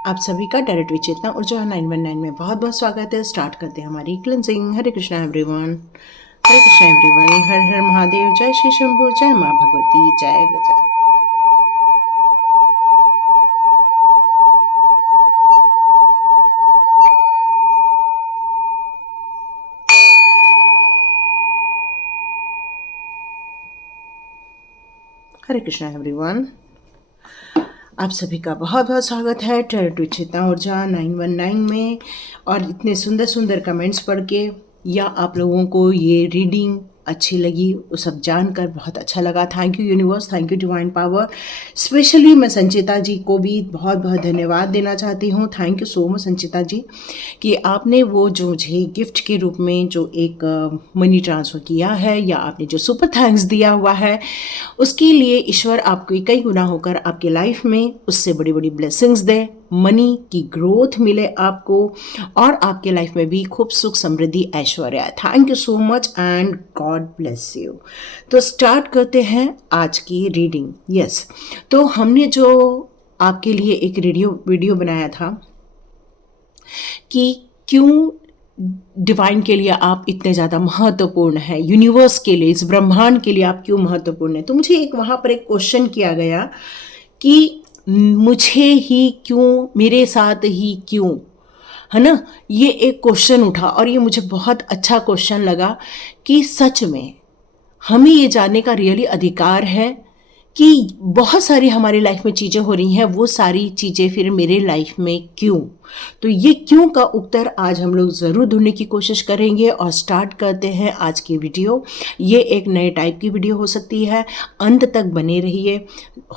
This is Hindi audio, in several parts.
आप सभी का डायरेक्ट विचेतना ऊर्जा 919 में बहुत बहुत स्वागत है। स्टार्ट करते हैं हमारी क्लिनजिंग। हरे कृष्णा एवरीवन, हरे कृष्णा एवरीवन, हर हर महादेव, जय श्री शंभू, जय माँ भगवती, जय गजानन। हरे कृष्णा एवरीवन, आप सभी का बहुत बहुत स्वागत है डायरेक्ट विचेतना ऊर्जा 919 में। और इतने सुंदर सुंदर कमेंट्स पढ़ के या आप लोगों को ये रीडिंग अच्छी लगी, वो सब जानकर बहुत अच्छा लगा। Thank you universe, thank you divine power. Specially मैं संचिता जी को भी बहुत बहुत धन्यवाद देना चाहती हूँ। थैंक यू सो मच संचिता जी कि आपने वो जो मुझे गिफ्ट के रूप में जो एक मनी ट्रांसफ़र किया है या आपने जो सुपर थैंक्स दिया हुआ है, उसके लिए ईश्वर आपको कई गुना होकर आपके लाइफ में उससे बड़ी बड़ी ब्लेसिंग्स दे, मनी की ग्रोथ मिले आपको, और आपके लाइफ में भी खूब सुख समृद्धि ऐश्वर्य। Thank you so much and God bless you. तो स्टार्ट करते हैं आज की रीडिंग। यस, तो हमने जो आपके लिए एक वीडियो बनाया था कि क्यों डिवाइन के लिए आप इतने ज़्यादा महत्वपूर्ण हैं, यूनिवर्स के लिए, इस ब्रह्मांड के लिए आप क्यों महत्वपूर्ण हैं। तो मुझे वहाँ पर एक क्वेश्चन किया गया कि मुझे ही क्यों, मेरे साथ ही क्यों, है ना। ये एक क्वेश्चन उठा और ये मुझे बहुत अच्छा क्वेश्चन लगा कि सच में हमें ये जानने का रियली अधिकार है कि बहुत सारी हमारी लाइफ में चीज़ें हो रही हैं, वो सारी चीज़ें फिर मेरे लाइफ में क्यों। तो ये क्यों का उत्तर आज हम लोग ज़रूर ढूंढने की कोशिश करेंगे और स्टार्ट करते हैं आज की वीडियो। ये एक नए टाइप की वीडियो हो सकती है, अंत तक बने रहिए।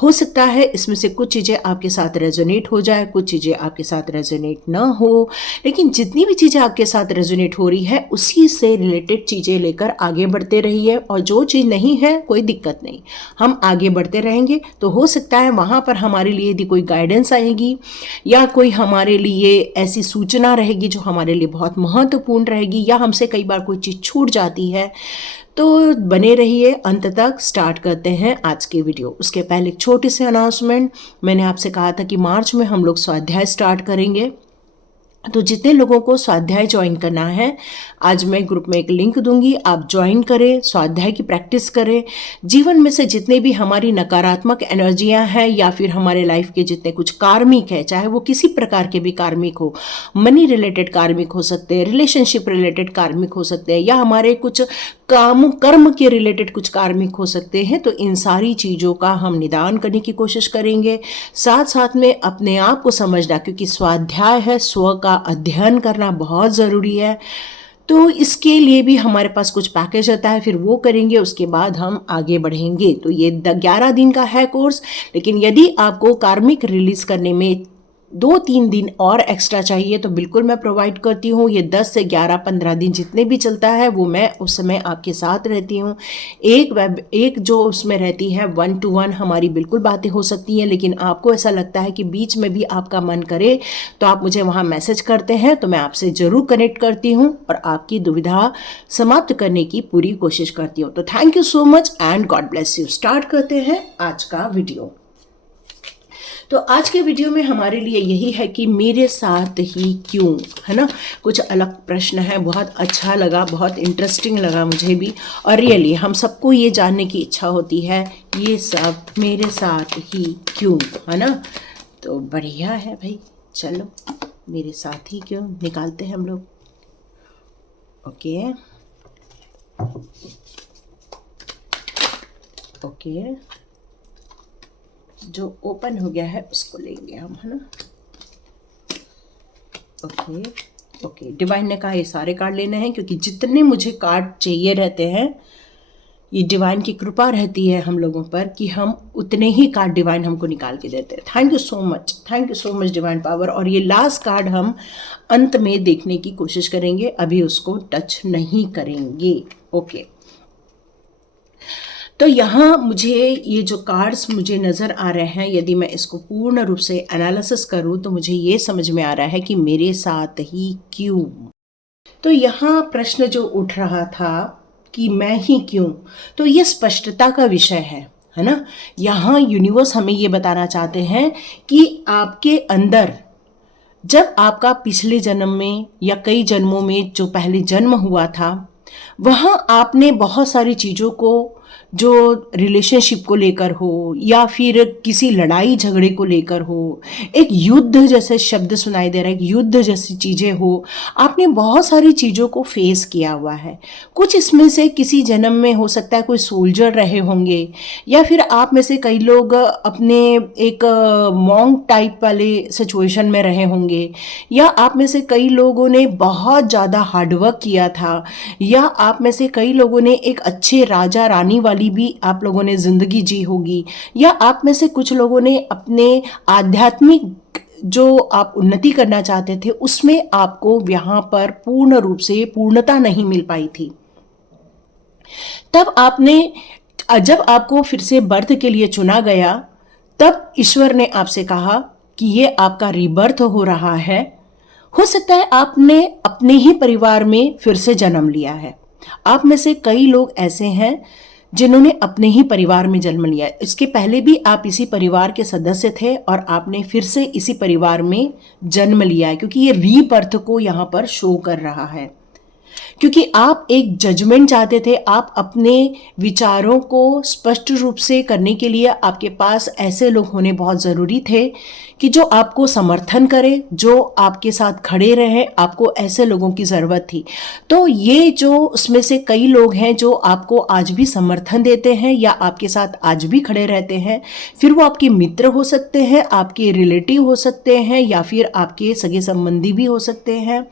हो सकता है इसमें से कुछ चीज़ें आपके साथ रेजोनेट हो जाए, कुछ चीज़ें आपके साथ रेजोनेट ना हो, लेकिन जितनी भी चीज़ें आपके साथ रेजोनेट हो रही है उसी से रिलेटेड चीज़ें लेकर आगे बढ़ते रहिए। और जो चीज़ नहीं है कोई दिक्कत नहीं, हम आगे बढ़ते रहेंगे। तो हो सकता है वहाँ पर हमारे लिए यदि कोई गाइडेंस आएगी या कोई हमारे लिए ऐसी सूचना रहेगी जो हमारे लिए बहुत महत्वपूर्ण रहेगी, या हमसे कई बार कोई चीज़ छूट जाती है, तो बने रहिए अंत तक। स्टार्ट करते हैं आज की वीडियो। उसके पहले एक छोटी सी अनाउंसमेंट। मैंने आपसे कहा था कि मार्च में हम लोग स्वाध्याय स्टार्ट करेंगे, तो जितने लोगों को स्वाध्याय ज्वाइन करना है, आज मैं ग्रुप में एक लिंक दूंगी, आप ज्वाइन करें, स्वाध्याय की प्रैक्टिस करें। जीवन में से जितने भी हमारी नकारात्मक एनर्जियां हैं या फिर हमारे लाइफ के जितने कुछ कार्मिक है, चाहे वो किसी प्रकार के भी कार्मिक हो, मनी रिलेटेड कार्मिक हो सकते हैं, रिलेशनशिप रिलेटेड कार्मिक हो सकते हैं, या हमारे कुछ कर्म के रिलेटेड कुछ कार्मिक हो सकते हैं, तो इन सारी चीज़ों का हम निदान करने की कोशिश करेंगे। साथ साथ में अपने आप को समझना, क्योंकि स्वाध्याय है, स्व का अध्ययन करना बहुत ज़रूरी है। तो इसके लिए भी हमारे पास कुछ पैकेज आता है, फिर वो करेंगे, उसके बाद हम आगे बढ़ेंगे। तो ये 11 दिन का है कोर्स, लेकिन यदि आपको कार्मिक रिलीज करने में 2-3 दिन और एक्स्ट्रा चाहिए तो बिल्कुल मैं प्रोवाइड करती हूँ। ये 10 से 11-15 दिन जितने भी चलता है वो मैं उस समय आपके साथ रहती हूँ। एक जो उसमें रहती है 1 to 1 हमारी बिल्कुल बातें हो सकती हैं, लेकिन आपको ऐसा लगता है कि बीच में भी आपका मन करे तो आप मुझे वहाँ मैसेज करते हैं, तो मैं आपसे ज़रूर कनेक्ट करती हूँ और आपकी दुविधा समाप्त करने की पूरी कोशिश करती हूँ। तो thank you so much and God bless you. Start करते हैं आज का वीडियो। तो आज के वीडियो में हमारे लिए यही है कि मेरे साथ ही क्यों, है ना। कुछ अलग प्रश्न है, बहुत अच्छा लगा, बहुत इंटरेस्टिंग लगा मुझे भी। और रियली हम सबको ये जानने की इच्छा होती है, ये सब मेरे साथ ही क्यों, है ना। तो बढ़िया है भाई, चलो मेरे साथ ही क्यों निकालते हैं हम लोग। ओके ओके, जो ओपन हो गया है उसको लेंगे हम, है ना। ओके ओके, डिवाइन ने कहा ये सारे कार्ड लेने हैं, क्योंकि जितने मुझे कार्ड चाहिए रहते हैं, ये डिवाइन की कृपा रहती है हम लोगों पर कि हम उतने ही कार्ड डिवाइन हमको निकाल के देते हैं। Thank you so much, thank you so much divine power. और ये लास्ट कार्ड हम अंत में देखने की कोशिश करेंगे, अभी उसको टच नहीं करेंगे। ओके, तो यहाँ मुझे ये जो कार्ड्स मुझे नज़र आ रहे हैं, यदि मैं इसको पूर्ण रूप से एनालिसिस करूँ तो मुझे ये समझ में आ रहा है कि मेरे साथ ही क्यों। तो यहाँ प्रश्न जो उठ रहा था कि मैं ही क्यों, तो ये स्पष्टता का विषय है ना। यहाँ यूनिवर्स हमें ये बताना चाहते हैं कि आपके अंदर जब आपका पिछले जन्म में या कई जन्मों में जो पहले जन्म हुआ था, वहाँ आपने बहुत सारी चीज़ों को, जो रिलेशनशिप को लेकर हो या फिर किसी लड़ाई झगड़े को लेकर हो, एक युद्ध जैसे शब्द सुनाई दे रहा है, एक युद्ध जैसी चीज़ें हो, आपने बहुत सारी चीज़ों को फेस किया हुआ है। कुछ इसमें से किसी जन्म में हो सकता है कोई सोल्जर रहे होंगे, या फिर आप में से कई लोग अपने एक मॉन्क टाइप वाले सिचुएशन में रहे होंगे, या आप में से कई लोगों ने बहुत ज़्यादा हार्डवर्क किया था, या आप में से कई लोगों ने एक अच्छे राजा रानी वाली भी आप लोगों ने ज़िंदगी जी होगी, या आप में से कुछ लोगों ने अपने आध्यात्मिक जो आप उन्नति करना चाहते थे उसमें आपको यहाँ पर पूर्ण रूप से पूर्णता नहीं मिल पाई थी। तब जब आपको फिर से बर्थ के लिए चुना गया, तब ईश्वर ने आपसे कहा कि ये आपका रीबर्थ हो रहा है। हो सकता है आपने अपने ही परिवार में फिर से जन्म लिया है। आप में से कई लोग ऐसे हैं जिन्होंने अपने ही परिवार में जन्म लिया है। इसके पहले भी आप इसी परिवार के सदस्य थे और आपने फिर से इसी परिवार में जन्म लिया है, क्योंकि ये रीबर्थ को यहाँ पर शो कर रहा है। क्योंकि आप एक जजमेंट चाहते थे, आप अपने विचारों को स्पष्ट रूप से करने के लिए आपके पास ऐसे लोग होने बहुत ज़रूरी थे कि जो आपको समर्थन करे, जो आपके साथ खड़े रहे। आपको ऐसे लोगों की ज़रूरत थी। तो ये जो उसमें से कई लोग हैं जो आपको आज भी समर्थन देते हैं या आपके साथ आज भी खड़े रहते हैं, फिर वो आपके मित्र हो सकते हैं, आपके रिलेटिव हो सकते हैं, या फिर आपके सगे संबंधी भी हो सकते हैं।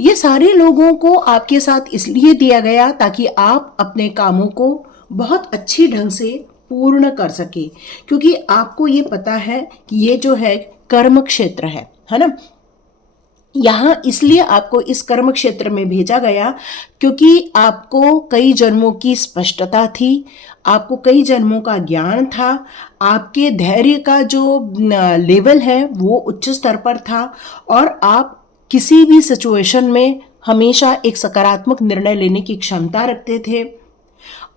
ये सारे लोगों को आपके साथ इसलिए दिया गया ताकि आप अपने कामों को बहुत अच्छी ढंग से पूर्ण कर सके, क्योंकि आपको ये पता है कि ये जो है कर्म क्षेत्र है ना। यहाँ इसलिए आपको इस कर्म क्षेत्र में भेजा गया क्योंकि आपको कई जन्मों की स्पष्टता थी, आपको कई जन्मों का ज्ञान था, आपके धैर्य का जो लेवल है वो उच्च स्तर पर था, और आप किसी भी सिचुएशन में हमेशा एक सकारात्मक निर्णय लेने की क्षमता रखते थे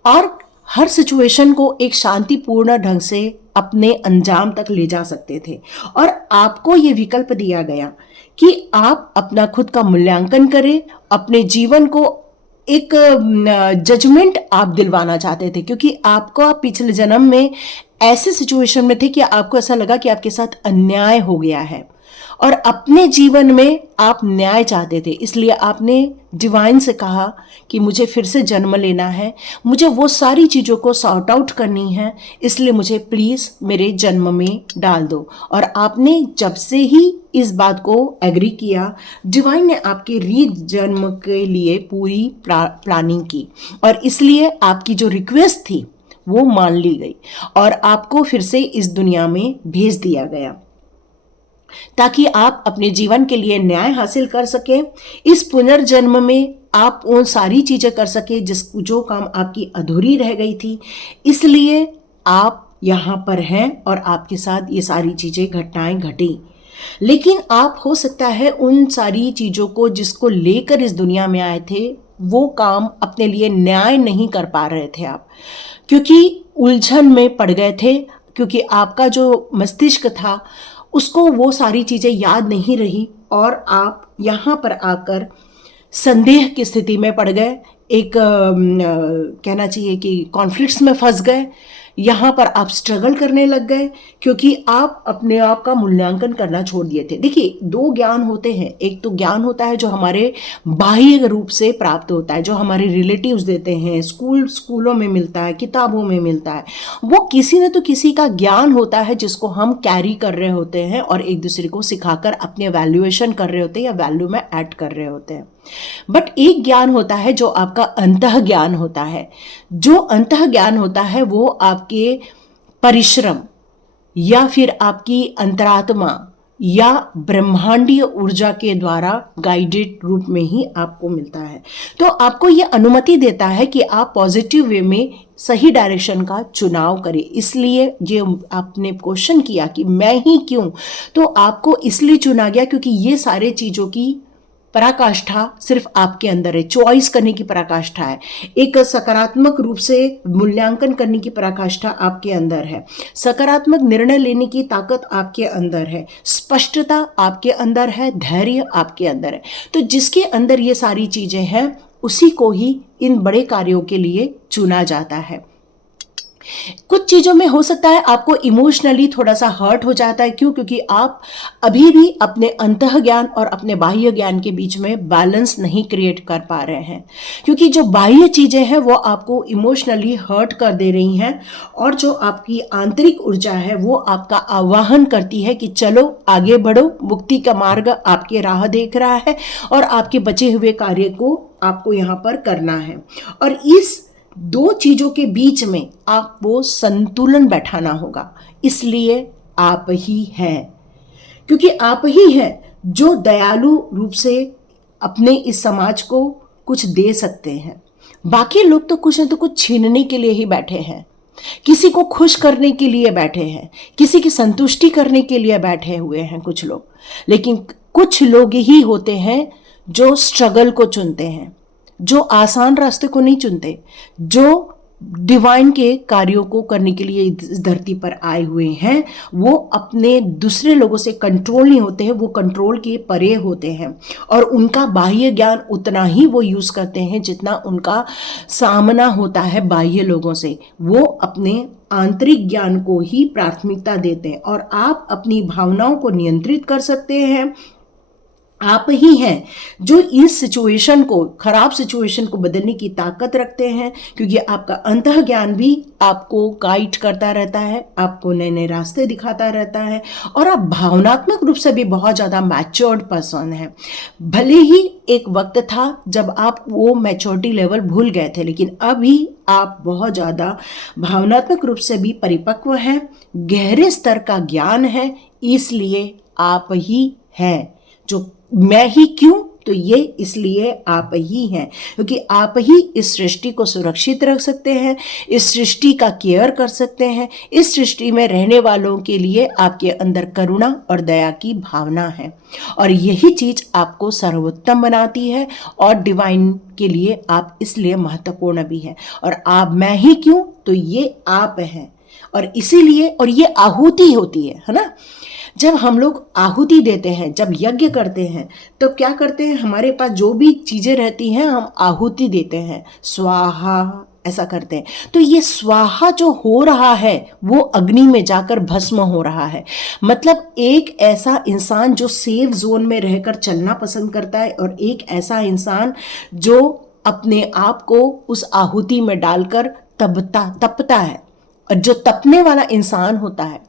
और हर सिचुएशन को एक शांतिपूर्ण ढंग से अपने अंजाम तक ले जा सकते थे। और आपको ये विकल्प दिया गया कि आप अपना खुद का मूल्यांकन करें, अपने जीवन को एक जजमेंट आप दिलवाना चाहते थे, क्योंकि आपको पिछले जन्म में ऐसे सिचुएशन में थे कि आपको ऐसा लगा कि आपके साथ अन्याय हो गया है और अपने जीवन में आप न्याय चाहते थे। इसलिए आपने डिवाइन से कहा कि मुझे फिर से जन्म लेना है, मुझे वो सारी चीज़ों को सॉर्ट आउट करनी है, इसलिए मुझे प्लीज़ मेरे जन्म में डाल दो। और आपने जब से ही इस बात को एग्री किया, डिवाइन ने आपके रीजन्म के लिए पूरी प्लानिंग की और इसलिए आपकी जो रिक्वेस्ट थी वो मान ली गई और आपको फिर से इस दुनिया में भेज दिया गया ताकि आप अपने जीवन के लिए न्याय हासिल कर सकें। इस पुनर्जन्म में आप उन सारी चीज़ें कर सके जो काम आपकी अधूरी रह गई थी, इसलिए आप यहाँ पर हैं और आपके साथ ये सारी चीज़ें घटनाएं घटी। लेकिन आप हो सकता है उन सारी चीज़ों को जिसको लेकर इस दुनिया में आए थे वो काम अपने लिए न्याय नहीं कर पा रहे थे आप, क्योंकि उलझन में पड़ गए थे, क्योंकि आपका जो मस्तिष्क था उसको वो सारी चीज़ें याद नहीं रही और आप यहाँ पर आकर संदेह की स्थिति में पड़ गए, एक कहना चाहिए कि कॉन्फ्लिक्ट्स में फंस गए। यहाँ पर आप स्ट्रगल करने लग गए क्योंकि आप अपने आप का मूल्यांकन करना छोड़ दिए थे। देखिए, दो ज्ञान होते हैं, एक तो ज्ञान होता है जो हमारे बाह्य रूप से प्राप्त होता है, जो हमारे रिलेटिव्स देते हैं, स्कूलों में मिलता है, किताबों में मिलता है। वो किसी न तो किसी का ज्ञान होता है जिसको हम कैरी कर रहे होते हैं और एक दूसरे को सिखाकर अपने वैल्यूएशन कर रहे होते हैं या वैल्यू में ऐड कर रहे होते हैं। बट एक ज्ञान होता है जो आपका अंतः ज्ञान होता है। जो अंतः ज्ञान होता है वो आपके परिश्रम या फिर आपकी अंतरात्मा या ब्रह्मांडीय ऊर्जा के द्वारा गाइडेड रूप में ही आपको मिलता है। तो आपको ये अनुमति देता है कि आप पॉजिटिव वे में सही डायरेक्शन का चुनाव करें। इसलिए ये आपने क्वेश्चन किया कि मैं ही क्यों, तो आपको इसलिए चुना गया क्योंकि ये सारे चीज़ों की पराकाष्ठा सिर्फ आपके अंदर है, चॉइस करने की पराकाष्ठा है, एक सकारात्मक रूप से मूल्यांकन करने की पराकाष्ठा आपके अंदर है, सकारात्मक निर्णय लेने की ताकत आपके अंदर है, स्पष्टता आपके अंदर है, धैर्य आपके अंदर है। तो जिसके अंदर ये सारी चीजें हैं उसी को ही इन बड़े कार्यों के लिए चुना जाता है। कुछ चीजों में हो सकता है आपको इमोशनली थोड़ा सा हर्ट हो जाता है। क्यों? क्योंकि आप अभी भी अपने अंतः ज्ञान और अपने बाह्य ज्ञान के बीच में बैलेंस नहीं क्रिएट कर पा रहे हैं, क्योंकि जो बाह्य चीजें हैं वो आपको इमोशनली हर्ट कर दे रही हैं, और जो आपकी आंतरिक ऊर्जा है वो आपका आह्वान करती है कि चलो आगे बढ़ो, मुक्ति का मार्ग आपके राह देख रहा है और आपके बचे हुए कार्य को आपको यहाँ पर करना है। और इस दो चीजों के बीच में आपको संतुलन बैठाना होगा। इसलिए आप ही हैं, क्योंकि आप ही हैं जो दयालु रूप से अपने इस समाज को कुछ दे सकते हैं। बाकी लोग तो कुछ न तो कुछ छीनने के लिए ही बैठे हैं, किसी को खुश करने के लिए बैठे हैं, किसी की संतुष्टि करने के लिए बैठे हुए हैं कुछ लोग। लेकिन कुछ लोग ही होते हैं जो स्ट्रगल को चुनते हैं, जो आसान रास्ते को नहीं चुनते, जो डिवाइन के कार्यों को करने के लिए इस धरती पर आए हुए हैं। वो अपने दूसरे लोगों से कंट्रोल नहीं होते हैं, वो कंट्रोल के परे होते हैं, और उनका बाह्य ज्ञान उतना ही वो यूज करते हैं जितना उनका सामना होता है बाह्य लोगों से। वो अपने आंतरिक ज्ञान को ही प्राथमिकता देते हैं, और आप अपनी भावनाओं को नियंत्रित कर सकते हैं। आप ही हैं जो इस सिचुएशन को, खराब सिचुएशन को बदलने की ताकत रखते हैं, क्योंकि आपका अंतः ज्ञान भी आपको गाइड करता रहता है, आपको नए नए रास्ते दिखाता रहता है, और आप भावनात्मक रूप से भी बहुत ज़्यादा मैच्योर्ड पर्सन हैं। भले ही एक वक्त था जब आप वो मैच्योरिटी लेवल भूल गए थे, लेकिन अभी आप बहुत ज़्यादा भावनात्मक रूप से भी परिपक्व हैं, गहरे स्तर का ज्ञान है। इसलिए आप ही हैं। जो मैं ही क्यों? तो ये इसलिए आप ही हैं, क्योंकि आप ही इस सृष्टि को सुरक्षित रख सकते हैं, इस सृष्टि का केयर कर सकते हैं, इस सृष्टि में रहने वालों के लिए आपके अंदर करुणा और दया की भावना है, और यही चीज आपको सर्वोत्तम बनाती है, और डिवाइन के लिए आप इसलिए महत्वपूर्ण भी हैं। और आप मैं ही क्यों? तो ये आप हैं, और इसीलिए, और ये आहुति होती है ना। जब हम लोग आहुति देते हैं, जब यज्ञ करते हैं, तो क्या करते हैं, हमारे पास जो भी चीजें रहती हैं हम आहुति देते हैं, स्वाहा ऐसा करते हैं। तो ये स्वाहा जो हो रहा है वो अग्नि में जाकर भस्म हो रहा है। मतलब एक ऐसा इंसान जो सेफ जोन में रहकर चलना पसंद करता है, और एक ऐसा इंसान जो अपने आप को उस आहुति में डालकर तपता है। और जो तपने वाला इंसान होता है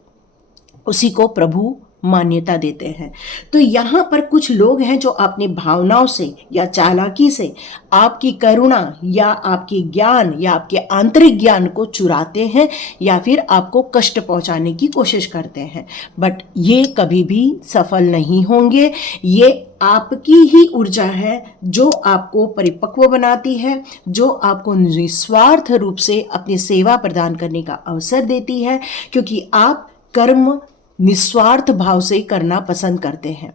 उसी को प्रभु मान्यता देते हैं। तो यहाँ पर कुछ लोग हैं जो अपनी भावनाओं से या चालाकी से आपकी करुणा या आपकी ज्ञान या आपके आंतरिक ज्ञान को चुराते हैं, या फिर आपको कष्ट पहुंचाने की कोशिश करते हैं। बट ये कभी भी सफल नहीं होंगे। ये आपकी ही ऊर्जा है जो आपको परिपक्व बनाती है, जो आपको निस्वार्थ रूप से अपनी सेवा प्रदान करने का अवसर देती है, क्योंकि आप कर्म निस्वार्थ भाव से करना पसंद करते हैं।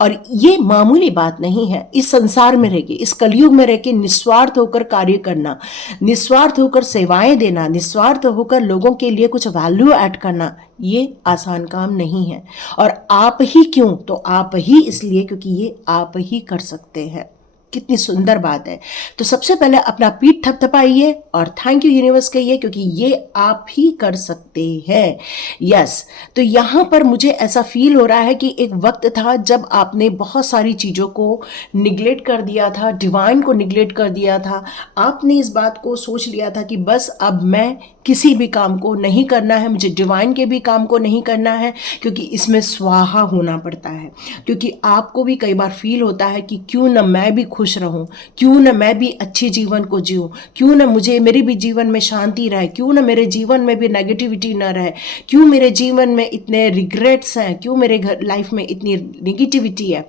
और ये मामूली बात नहीं है। इस संसार में रह के, इस कलयुग में रह के निस्वार्थ होकर कार्य करना, निस्वार्थ होकर सेवाएं देना, निस्वार्थ होकर लोगों के लिए कुछ वैल्यू ऐड करना, ये आसान काम नहीं है। और आप ही क्यों? तो आप ही इसलिए क्योंकि ये आप ही कर सकते हैं। कितनी सुंदर बात है। तो सबसे पहले अपना पीठ थपथपाइए और थैंक यू यूनिवर्स कहिए, क्योंकि ये आप ही कर सकते हैं। यस। तो यहाँ पर मुझे ऐसा फील हो रहा है कि एक वक्त था जब आपने बहुत सारी चीज़ों को निगलेक्ट कर दिया था, डिवाइन को निगलेक्ट कर दिया था। आपने इस बात को सोच लिया था कि बस अब मैं किसी भी काम को नहीं करना है, मुझे डिवाइन के भी काम को नहीं करना है, क्योंकि इसमें स्वाहा होना पड़ता है। क्योंकि आपको भी कई बार फील होता है कि क्यों न मैं भी खुश रहूं, क्यों न मैं भी अच्छे जीवन को जीऊं, क्यों न मुझे मेरे भी जीवन में शांति रहे, क्यों न मेरे जीवन में भी नेगेटिविटी न रहे, क्यों मेरे जीवन में इतने रिग्रेट्स हैं, क्यों मेरे घर लाइफ में इतनी नेगेटिविटी है।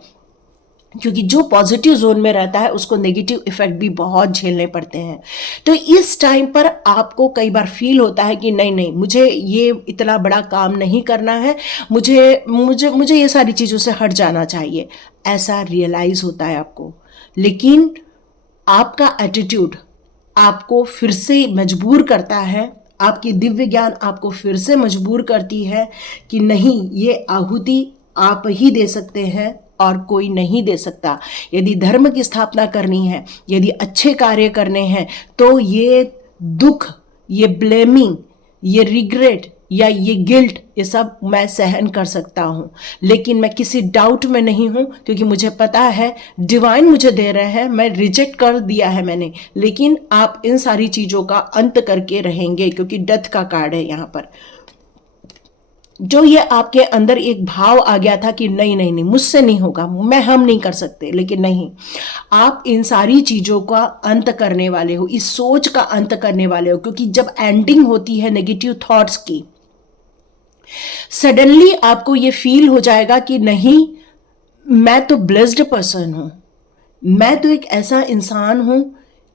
क्योंकि जो पॉजिटिव जोन में रहता है उसको नेगेटिव इफेक्ट भी बहुत झेलने पड़ते हैं। तो इस टाइम पर आपको कई बार फील होता है कि नहीं नहीं, मुझे ये इतना बड़ा काम नहीं करना है, मुझे मुझे मुझे ये सारी चीज़ों से हट जाना चाहिए, ऐसा रियलाइज होता है आपको। लेकिन आपका एटीट्यूड आपको फिर से मजबूर करता है, आपकी दिव्य ज्ञान आपको फिर से मजबूर करती है कि नहीं, ये आहुति आप ही दे सकते हैं और कोई नहीं दे सकता। यदि धर्म की स्थापना करनी है, यदि अच्छे कार्य करने हैं, तो ये दुख, ये ब्लेमिंग, ये रिग्रेट या ये गिल्ट, ये सब मैं सहन कर सकता हूँ। लेकिन मैं किसी डाउट में नहीं हूँ, क्योंकि मुझे पता है डिवाइन मुझे दे रहे हैं, मैं रिजेक्ट कर दिया है मैंने। लेकिन आप इन सारी चीज़ों का अंत करके रहेंगे, क्योंकि डेथ का कार्ड है यहाँ पर। जो ये आपके अंदर एक भाव आ गया था कि नहीं नहीं नहीं, मुझसे नहीं होगा, हम नहीं कर सकते, लेकिन नहीं, आप इन सारी चीज़ों का अंत करने वाले हो, इस सोच का अंत करने वाले हो। क्योंकि जब एंडिंग होती है नेगेटिव थॉट्स की, सडनली आपको ये फील हो जाएगा कि नहीं, मैं तो ब्लेस्ड पर्सन हूं, मैं तो एक ऐसा इंसान हूं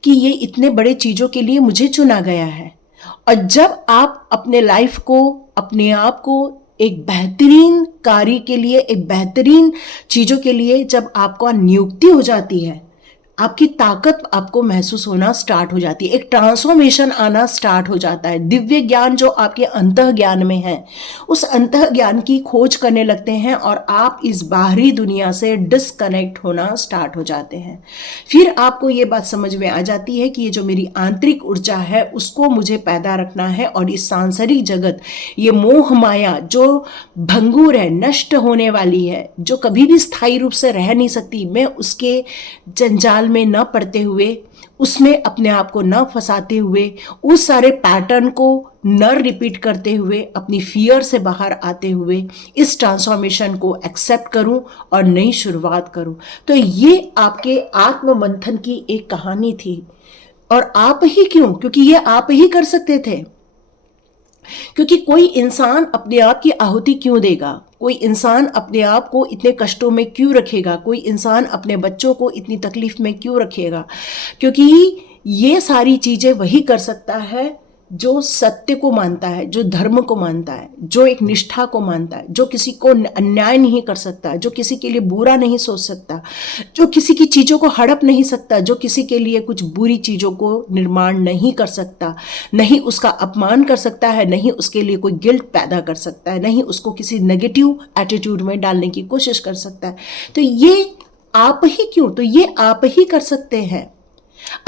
कि ये इतने बड़े चीज़ों के लिए मुझे चुना गया है। और जब आप अपने लाइफ को, अपने आप को एक बेहतरीन कार्य के लिए, एक बेहतरीन चीज़ों के लिए जब आपको नियुक्ति हो जाती है, आपकी ताकत आपको महसूस होना स्टार्ट हो जाती है, एक ट्रांसफॉर्मेशन आना स्टार्ट हो जाता है। दिव्य ज्ञान जो आपके अंतः ज्ञान में है, उस अंतः ज्ञान की खोज करने लगते हैं और आप इस बाहरी दुनिया से डिस्कनेक्ट होना स्टार्ट हो जाते हैं। फिर आपको ये बात समझ में आ जाती है कि ये जो मेरी आंतरिक ऊर्जा है उसको मुझे पैदा रखना है, और इस सांसारिक जगत, ये मोह माया जो भंगुर है, नष्ट होने वाली है, जो कभी भी स्थायी रूप से रह नहीं सकती, मैं उसके जंजाल में न पड़ते हुए, उसमें अपने आप को न फंसाते हुए, उस सारे पैटर्न को न रिपीट करते हुए, अपनी फियर से बाहर आते हुए इस ट्रांसफॉर्मेशन को एक्सेप्ट करूं और नई शुरुआत करूं। तो ये आपके आत्म मंथन की एक कहानी थी। और आप ही क्यों? क्योंकि ये आप ही कर सकते थे। क्योंकि कोई इंसान अपने आप की आहुति क्यों देगा? कोई इंसान अपने आप को इतने कष्टों में क्यों रखेगा? कोई इंसान अपने बच्चों को इतनी तकलीफ में क्यों रखेगा? क्योंकि ये सारी चीज़ें वही कर सकता है जो सत्य को मानता है, जो धर्म को मानता है, जो एक निष्ठा को मानता है, जो किसी को अन्याय नहीं कर सकता, जो किसी के लिए बुरा नहीं सोच सकता, जो किसी की चीज़ों को हड़प नहीं सकता, जो किसी के लिए कुछ बुरी चीज़ों को निर्माण नहीं कर सकता, नहीं उसका अपमान कर सकता है, नहीं उसके लिए कोई गिल्ट पैदा कर सकता है, नहीं उसको किसी नेगेटिव एटीट्यूड में डालने की कोशिश कर सकता है। तो ये आप ही क्यों? तो ये आप ही कर सकते हैं।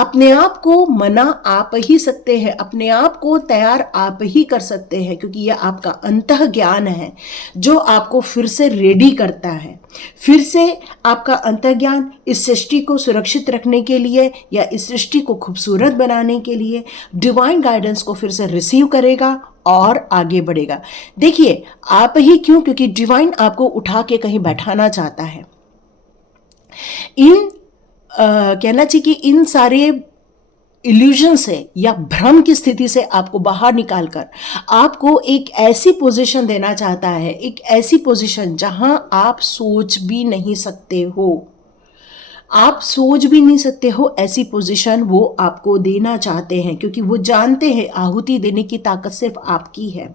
अपने आप को मना आप ही सकते हैं, अपने आप को तैयार आप ही कर सकते हैं, क्योंकि यह आपका अंतः ज्ञान है जो आपको फिर से रेडी करता है। फिर से आपका अंतः ज्ञान इस सृष्टि को सुरक्षित रखने के लिए या इस सृष्टि को खूबसूरत बनाने के लिए डिवाइन गाइडेंस को फिर से रिसीव करेगा और आगे बढ़ेगा। देखिए, आप ही क्यों? क्योंकि डिवाइन आपको उठा के कहीं बैठाना चाहता है। कहना चाहिए कि इन सारे इल्यूजन से या भ्रम की स्थिति से आपको बाहर निकालकर आपको एक ऐसी पोजीशन देना चाहता है, एक ऐसी पोजीशन जहां आप सोच भी नहीं सकते हो, आप सोच भी नहीं सकते हो, ऐसी पोजीशन वो आपको देना चाहते हैं। क्योंकि वो जानते हैं आहुति देने की ताकत सिर्फ आपकी है।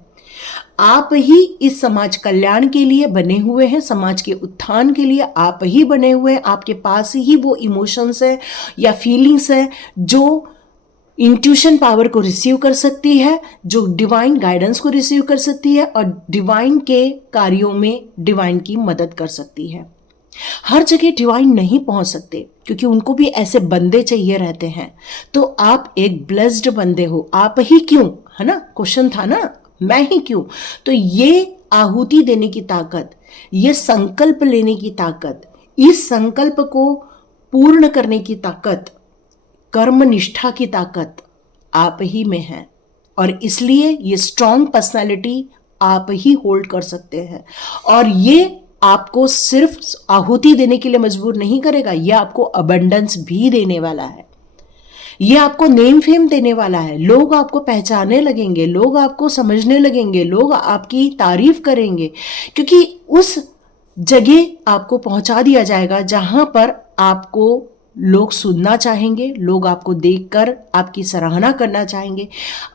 आप ही इस समाज कल्याण के लिए बने हुए हैं, समाज के उत्थान के लिए आप ही बने हुए हैं। आपके पास ही वो इमोशंस है या फीलिंग्स है जो इंट्यूशन पावर को रिसीव कर सकती है, जो डिवाइन गाइडेंस को रिसीव कर सकती है और डिवाइन के कार्यों में डिवाइन की मदद कर सकती है। हर जगह डिवाइन नहीं पहुंच सकते, क्योंकि उनको भी ऐसे बंदे चाहिए रहते हैं। तो आप एक ब्लेस्ड बंदे हो। आप ही क्यों, है ना? क्वेश्चन था ना, मैं ही क्यों? तो ये आहुति देने की ताकत, ये संकल्प लेने की ताकत, इस संकल्प को पूर्ण करने की ताकत, कर्म निष्ठा की ताकत आप ही में है। और इसलिए ये स्ट्रॉन्ग पर्सनालिटी आप ही होल्ड कर सकते हैं। और ये आपको सिर्फ आहुति देने के लिए मजबूर नहीं करेगा, ये आपको अबंडेंस भी देने वाला है। ये आपको नेम फेम देने वाला है। लोग आपको पहचानने लगेंगे, लोग आपको समझने लगेंगे, लोग आपकी तारीफ करेंगे, क्योंकि उस जगह आपको पहुंचा दिया जाएगा जहां पर आपको लोग सुनना चाहेंगे, लोग आपको देखकर आपकी सराहना करना चाहेंगे,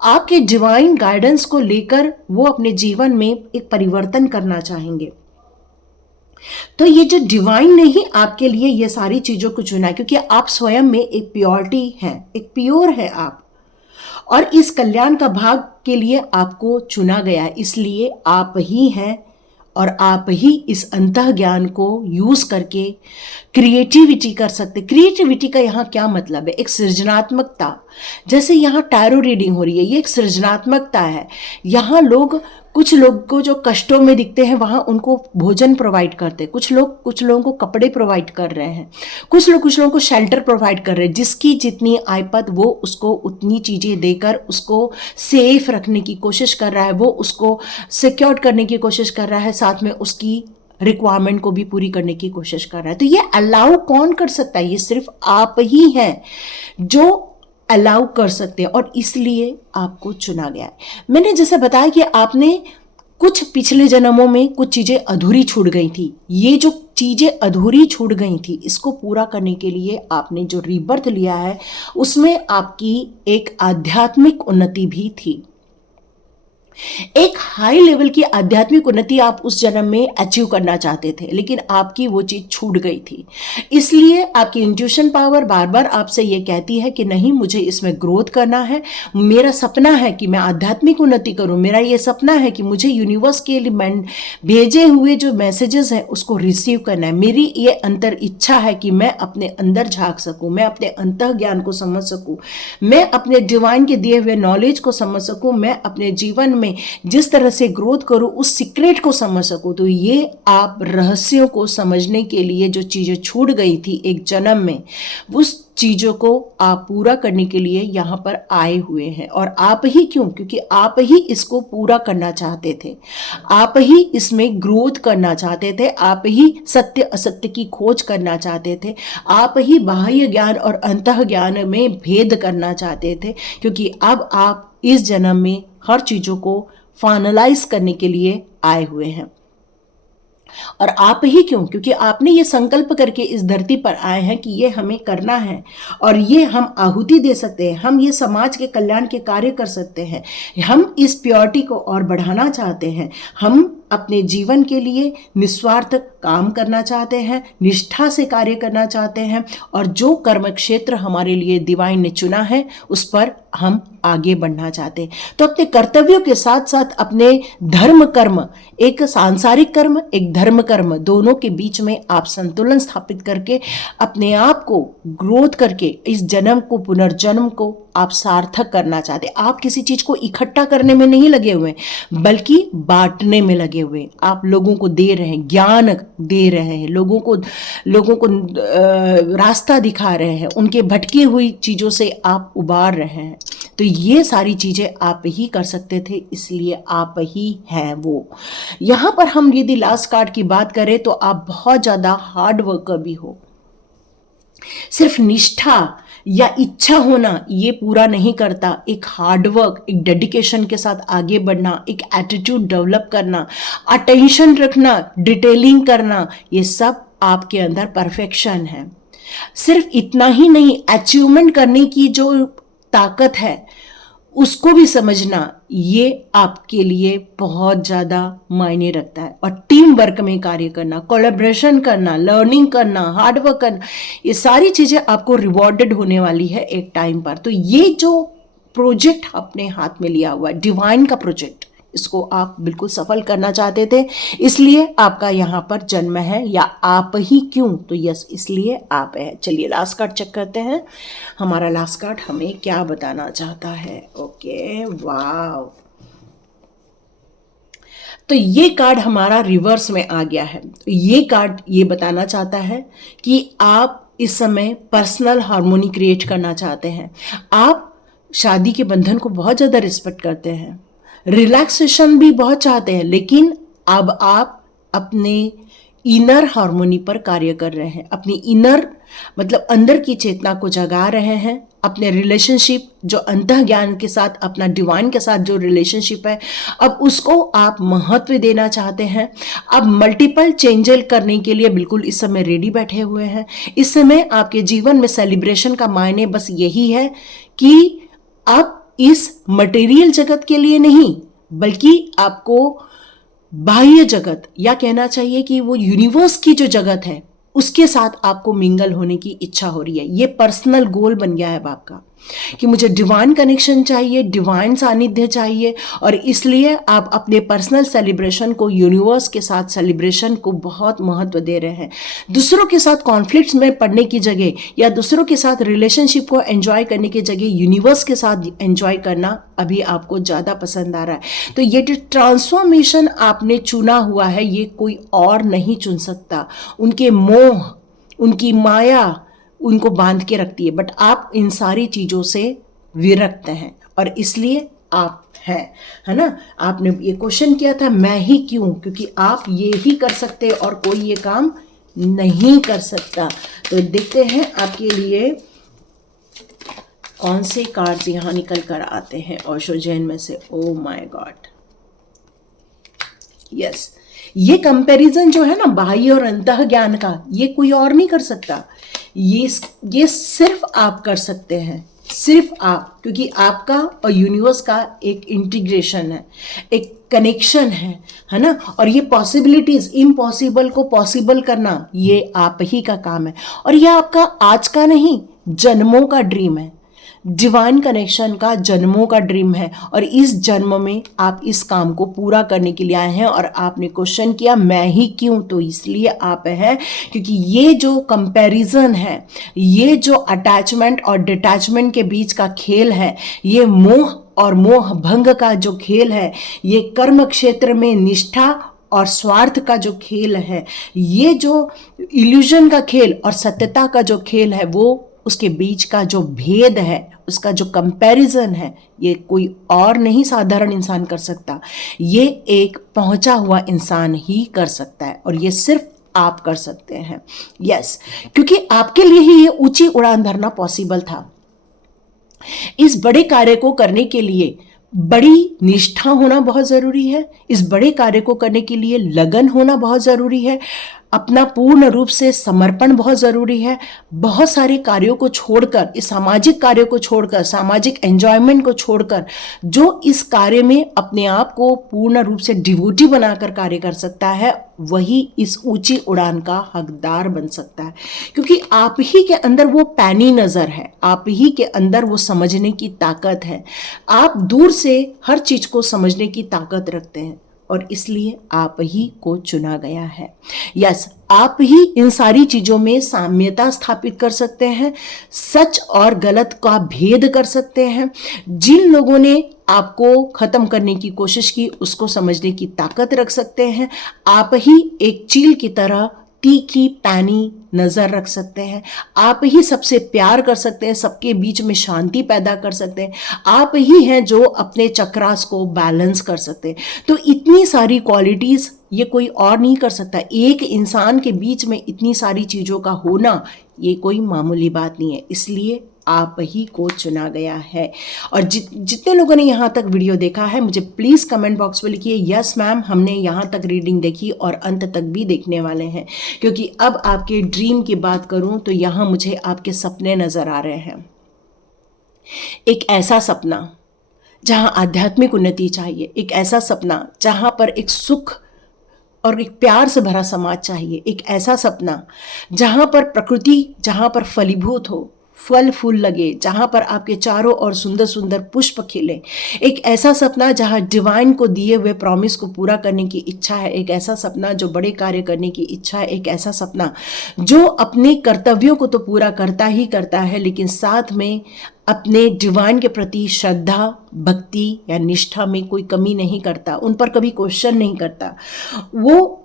आपके डिवाइन गाइडेंस को लेकर वो अपने जीवन में एक परिवर्तन करना चाहेंगे। तो ये जो डिवाइन ने ही आपके लिए ये सारी चीजों को चुना है, क्योंकि आप स्वयं में एक प्योरिटी है, एक प्योर है आप, और इस कल्याण का भाग के लिए आपको चुना गया है। इसलिए आप ही हैं और आप ही इस अंतः ज्ञान को यूज करके क्रिएटिविटी कर सकते। क्रिएटिविटी का यहाँ क्या मतलब है? एक सृजनात्मकता। जैसे यहाँ टैरो रीडिंग हो रही है, ये एक सृजनात्मकता है। यहाँ लोग, कुछ लोग को जो कष्टों में दिखते हैं वहाँ उनको भोजन प्रोवाइड करते हैं, कुछ लोगों को कपड़े प्रोवाइड कर रहे हैं, कुछ लोगों को शेल्टर प्रोवाइड कर रहे हैं। जिसकी जितनी आयपत वो उसको उतनी चीज़ें देकर उसको सेफ रखने की कोशिश कर रहा है, वो उसको सिक्योर करने की कोशिश कर रहा है, साथ में उसकी रिक्वायरमेंट को भी पूरी करने की कोशिश कर रहा है। तो ये अलाउ कौन कर सकता है? ये सिर्फ आप ही हैं जो अलाउ कर सकते हैं, और इसलिए आपको चुना गया है। मैंने जैसे बताया कि आपने कुछ पिछले जन्मों में कुछ चीज़ें अधूरी छूट गई थी। ये जो चीज़ें अधूरी छूट गई थी, इसको पूरा करने के लिए आपने जो रीबर्थ लिया है उसमें आपकी एक आध्यात्मिक उन्नति भी थी। एक हाई लेवल की आध्यात्मिक उन्नति आप उस जन्म में अचीव करना चाहते थे, लेकिन आपकी वो चीज छूट गई थी। इसलिए आपकी इंट्यूशन पावर बार बार आपसे ये कहती है कि नहीं, मुझे इसमें ग्रोथ करना है। मेरा सपना है कि मैं आध्यात्मिक उन्नति करूं। मेरा ये सपना है कि मुझे यूनिवर्स के लिए भेजे हुए जो मैसेजेस हैं उसको रिसीव करना है। मेरी ये अंतर इच्छा है कि मैं अपने अंदर झांक सकूं, मैं अपने अंतः ज्ञान को समझ सकूं, मैं अपने डिवाइन के दिए हुए नॉलेज को समझ सकूं, मैं अपने जीवन में जिस तरह से ग्रोथ करूं उस सीक्रेट को समझ सकूं। तो ये आप रहस्यों को समझने के लिए जो चीजें छूट गई थी एक जन्म में, उस चीजों को आप पूरा करने के लिए यहाँ पर आए हुए हैं। और आप ही क्यों? क्योंकि आप ही इसको पूरा करना चाहते थे, आप ही इसमें ग्रोथ करना चाहते थे, आप ही सत्य असत्य की खोज करना चाहते थे, आप ही बाह्य ज्ञान और अंतः ज्ञान में भेद करना चाहते थे। क्योंकि अब आप इस जन्म में हर चीजों को फाइनलाइज करने के लिए आए हुए हैं। और आप ही क्यों? क्योंकि आपने ये संकल्प करके इस धरती पर आए हैं कि ये हमें करना है, और ये हम आहुति दे सकते हैं, हम ये समाज के कल्याण के कार्य कर सकते हैं, हम इस प्योरिटी को और बढ़ाना चाहते हैं, हम अपने जीवन के लिए निस्वार्थ काम करना चाहते हैं, निष्ठा से कार्य करना चाहते हैं, और जो कर्म क्षेत्र हमारे लिए डिवाइन ने चुना है उस पर हम आगे बढ़ना चाहते हैं। तो अपने कर्तव्यों के साथ साथ अपने धर्म कर्म, एक सांसारिक कर्म एक धर्म कर्म, दोनों के बीच में आप संतुलन स्थापित करके अपने आप को ग्रोथ करके इस जन्म को, पुनर्जन्म को आप सार्थक करना चाहते हैं। आप किसी चीज को इकट्ठा करने में नहीं लगे हुए, बल्कि बांटने में लगे हुए। आप लोगों को दे रहे हैं, ज्ञान दे रहे हैं, लोगों को रास्ता दिखा रहे हैं, उनके भटकी हुई चीजों से आप उबार रहे हैं। तो ये सारी चीजें आप ही कर सकते थे, इसलिए आप ही हैं वो। यहां पर हम यदि लास्ट कार्ड की बात करें तो आप बहुत ज्यादा हार्ड वर्कर भी हो। सिर्फ निष्ठा या इच्छा होना ये पूरा नहीं करता। एक हार्डवर्क, एक डेडिकेशन के साथ आगे बढ़ना, एक एटीट्यूड डेवलप करना, अटेंशन रखना, डिटेलिंग करना, ये सब आपके अंदर परफेक्शन है। सिर्फ इतना ही नहीं, अचीवमेंट करने की जो ताकत है उसको भी समझना, ये आपके लिए बहुत ज़्यादा मायने रखता है। और टीम वर्क में कार्य करना, कोलैबोरेशन करना, लर्निंग करना, हार्डवर्क करना, ये सारी चीज़ें आपको रिवॉर्डेड होने वाली है एक टाइम पर। तो ये जो प्रोजेक्ट अपने हाथ में लिया हुआ है, डिवाइन का प्रोजेक्ट, इसको आप बिल्कुल सफल करना चाहते थे, इसलिए आपका यहाँ पर जन्म है। या आप ही क्यों? तो यस, इसलिए आप है। चलिए लास्ट कार्ड चेक करते हैं, हमारा लास्ट कार्ड हमें क्या बताना चाहता है। ओके, वाव, तो ये कार्ड हमारा रिवर्स में आ गया है। तो ये कार्ड ये बताना चाहता है कि आप इस समय पर्सनल हार्मोनी क्रिएट करना चाहते हैं। आप शादी के बंधन को बहुत ज़्यादा रिस्पेक्ट करते हैं, रिलैक्सेशन भी बहुत चाहते हैं, लेकिन अब आप अपने इनर हार्मोनी पर कार्य कर रहे हैं, अपनी इनर मतलब अंदर की चेतना को जगा रहे हैं, अपने रिलेशनशिप जो अंतः ज्ञान के साथ, अपना डिवाइन के साथ जो रिलेशनशिप है, अब उसको आप महत्व देना चाहते हैं। अब मल्टीपल चेंजेस करने के लिए बिल्कुल इस समय रेडी बैठे हुए हैं। इस समय आपके जीवन में सेलिब्रेशन का मायने बस यही है कि आप इस मटेरियल जगत के लिए नहीं, बल्कि आपको बाह्य जगत, या कहना चाहिए कि वो यूनिवर्स की जो जगत है उसके साथ आपको मिंगल होने की इच्छा हो रही है। ये पर्सनल गोल बन गया है अब आपका कि मुझे डिवाइन कनेक्शन चाहिए, डिवाइन सानिध्य चाहिए, और इसलिए आप अपने पर्सनल सेलिब्रेशन को, यूनिवर्स के साथ सेलिब्रेशन को बहुत महत्व दे रहे हैं। दूसरों के साथ कॉन्फ्लिक्ट्स में पड़ने की जगह या दूसरों के साथ रिलेशनशिप को एंजॉय करने की जगह यूनिवर्स के साथ एंजॉय करना अभी आपको ज़्यादा पसंद आ रहा है। तो ये जो ट्रांसफॉर्मेशन आपने चुना हुआ है, ये कोई और नहीं चुन सकता। उनके मोह, उनकी माया उनको बांध के रखती है, बट आप इन सारी चीज़ों से विरक्त हैं और इसलिए आप हैं, है ना। आपने ये क्वेश्चन किया था, मैं ही क्यों, क्योंकि आप ये ही कर सकते और कोई ये काम नहीं कर सकता। तो देखते हैं आपके लिए कौन से कार्ड्स यहाँ निकल कर आते हैं ओशो जैन में से। ओ माय गॉड, यस, ये कंपैरिजन जो है ना बाह्य और अंतः ज्ञान का, ये कोई और नहीं कर सकता। ये सिर्फ आप कर सकते हैं, सिर्फ आप, क्योंकि आपका और यूनिवर्स का एक इंटीग्रेशन है, एक कनेक्शन है ना। और ये पॉसिबिलिटीज, इम्पॉसिबल को पॉसिबल करना, ये आप ही का काम है। और ये आपका आज का नहीं, जन्मों का ड्रीम है। डिवाइन कनेक्शन का जन्मों का ड्रीम है और इस जन्म में आप इस काम को पूरा करने के लिए आए हैं। और आपने क्वेश्चन किया मैं ही क्यों, तो इसलिए आप हैं क्योंकि ये जो कंपैरिजन है, ये जो अटैचमेंट और डिटैचमेंट के बीच का खेल है, ये मोह और मोह भंग का जो खेल है, ये कर्म क्षेत्र में निष्ठा और स्वार्थ का जो खेल है, ये जो इल्यूजन का खेल और सत्यता का जो खेल है, वो उसके बीच का जो भेद है, उसका जो कंपैरिजन है, ये कोई और नहीं साधारण इंसान कर सकता। ये एक पहुंचा हुआ इंसान ही कर सकता है और ये सिर्फ आप कर सकते हैं। यस, क्योंकि आपके लिए ही ये ऊंची उड़ान भरना पॉसिबल था। इस बड़े कार्य को करने के लिए बड़ी निष्ठा होना बहुत जरूरी है। इस बड़े कार्य को करने के लिए लगन होना बहुत जरूरी है। अपना पूर्ण रूप से समर्पण बहुत जरूरी है। बहुत सारे कार्यों को छोड़कर, इस सामाजिक कार्यों को छोड़कर, सामाजिक एंजॉयमेंट को छोड़कर, जो इस कार्य में अपने आप को पूर्ण रूप से डिवोटी बनाकर कार्य कर सकता है, वही इस ऊंची उड़ान का हकदार बन सकता है। क्योंकि आप ही के अंदर वो पैनी नजर है, आप ही के अंदर वो समझने की ताकत है। आप दूर से हर चीज को समझने की ताकत रखते हैं और इसलिए आप ही को चुना गया है। यस, आप ही इन सारी चीजों में साम्यता स्थापित कर सकते हैं, सच और गलत का भेद कर सकते हैं। जिन लोगों ने आपको खत्म करने की कोशिश की, उसको समझने की ताकत रख सकते हैं। आप ही एक चील की तरह तीखी पैनी नजर रख सकते हैं। आप ही सबसे प्यार कर सकते हैं, सबके बीच में शांति पैदा कर सकते हैं। आप ही हैं जो अपने चक्रास को बैलेंस कर सकते हैं। तो इतनी सारी क्वालिटीज ये कोई और नहीं कर सकता। एक इंसान के बीच में इतनी सारी चीजों का होना ये कोई मामूली बात नहीं है। इसलिए आप ही को चुना गया है। और जितने लोगों ने यहाँ तक वीडियो देखा है, मुझे प्लीज़ कमेंट बॉक्स में लिखिए यस मैम, हमने यहाँ तक रीडिंग देखी और अंत तक भी देखने वाले हैं। क्योंकि अब आपके ड्रीम की बात करूँ तो यहाँ मुझे आपके सपने नज़र आ रहे हैं। एक ऐसा सपना जहाँ आध्यात्मिक उन्नति चाहिए, एक ऐसा सपना जहाँ पर एक सुख और एक प्यार से भरा समाज चाहिए, एक ऐसा सपना जहाँ पर प्रकृति, जहाँ पर फलीभूत हो, फल फूल लगे, जहाँ पर आपके चारों ओर सुंदर सुंदर पुष्प खिले। एक ऐसा सपना जहाँ डिवाइन को दिए हुए प्रॉमिस को पूरा करने की इच्छा है। एक ऐसा सपना जो बड़े कार्य करने की इच्छा है। एक ऐसा सपना जो अपने कर्तव्यों को तो पूरा करता ही करता है, लेकिन साथ में अपने डिवाइन के प्रति श्रद्धा, भक्ति या निष्ठा में कोई कमी नहीं करता, उन पर कभी क्वेश्चन नहीं करता। वो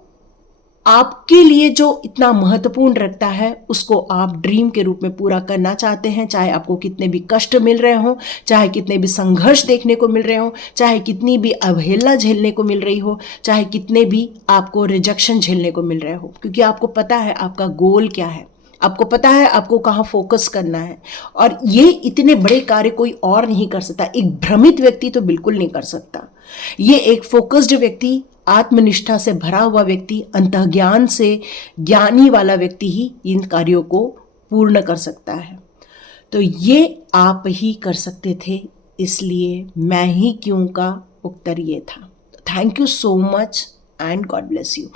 आपके लिए जो इतना महत्वपूर्ण रखता है उसको आप ड्रीम के रूप में पूरा करना चाहते हैं, चाहे आपको कितने भी कष्ट मिल रहे हो, चाहे कितने भी संघर्ष देखने को मिल रहे हो, चाहे कितनी भी अवहेलना झेलने को मिल रही हो, चाहे कितने भी आपको रिजेक्शन झेलने को मिल रहे हो, क्योंकि आपको पता है आपका गोल क्या है, आपको पता है आपको कहाँ फोकस करना है। और ये इतने बड़े कार्य कोई और नहीं कर सकता, एक भ्रमित व्यक्ति तो बिल्कुल नहीं कर सकता। ये एक फोकस्ड व्यक्ति, आत्मनिष्ठा से भरा हुआ व्यक्ति, अंतर्ज्ञान से ज्ञानी वाला व्यक्ति ही इन कार्यों को पूर्ण कर सकता है। तो ये आप ही कर सकते थे, इसलिए मैं ही क्यों का उत्तर ये था। Thank you so much and God bless you.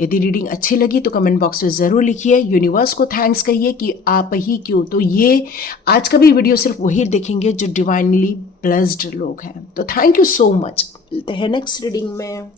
यदि रीडिंग अच्छी लगी तो कमेंट बॉक्स में ज़रूर लिखिए, यूनिवर्स को थैंक्स कहिए कि आप ही क्यों। तो ये आज का भी वीडियो सिर्फ वही देखेंगे जो डिवाइनली ब्लेस्ड लोग हैं। तो थैंक यू सो मच, मिलते हैं नेक्स्ट रीडिंग में।